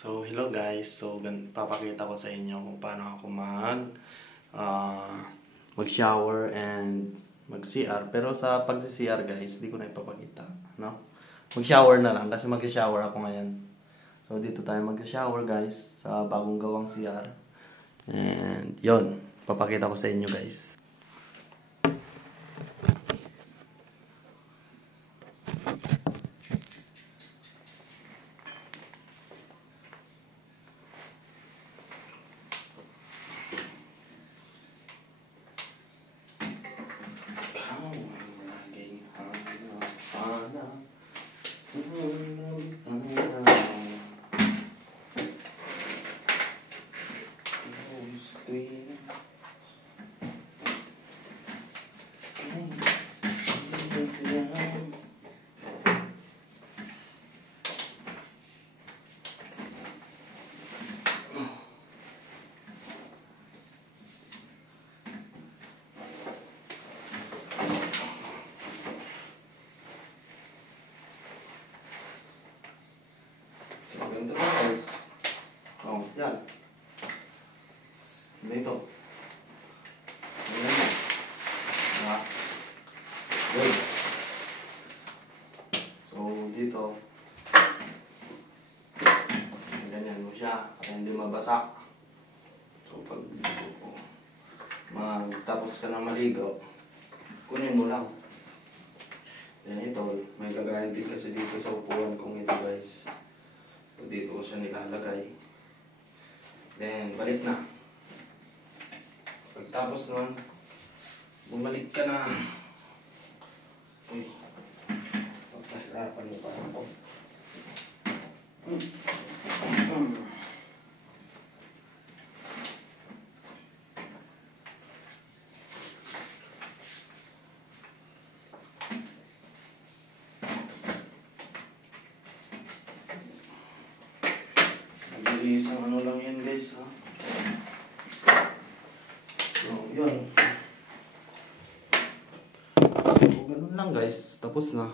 So, hello guys. So, papakita ko sa inyo kung paano ako mag-shower and mag-CR. Pero sa pag-CR guys, hindi ko na ipapakita, no? Mag-shower na lang kasi mag-shower ako ngayon. So, dito tayo mag-shower guys sa bagong gawang CR. And, yon, papakita ko sa inyo guys. Ganito na guys. Oh, yan. Dito. Ayan. Diba? Good. So, dito. Ganyan mo siya. Kaya hindi mabasa. So, pag magtapos ka na maligo, kunin mo lang. Then ito, may lagayan din kasi dito sa upuan kong ito guys. Dito ko siya nilalagay. Then, balik na. Pagtapos nun, bumalik ka na. Uy. Pagkahirapan mo pa ako. Isang ano lang yan guys, ha? So, yun. So, ganun lang guys. Tapos na.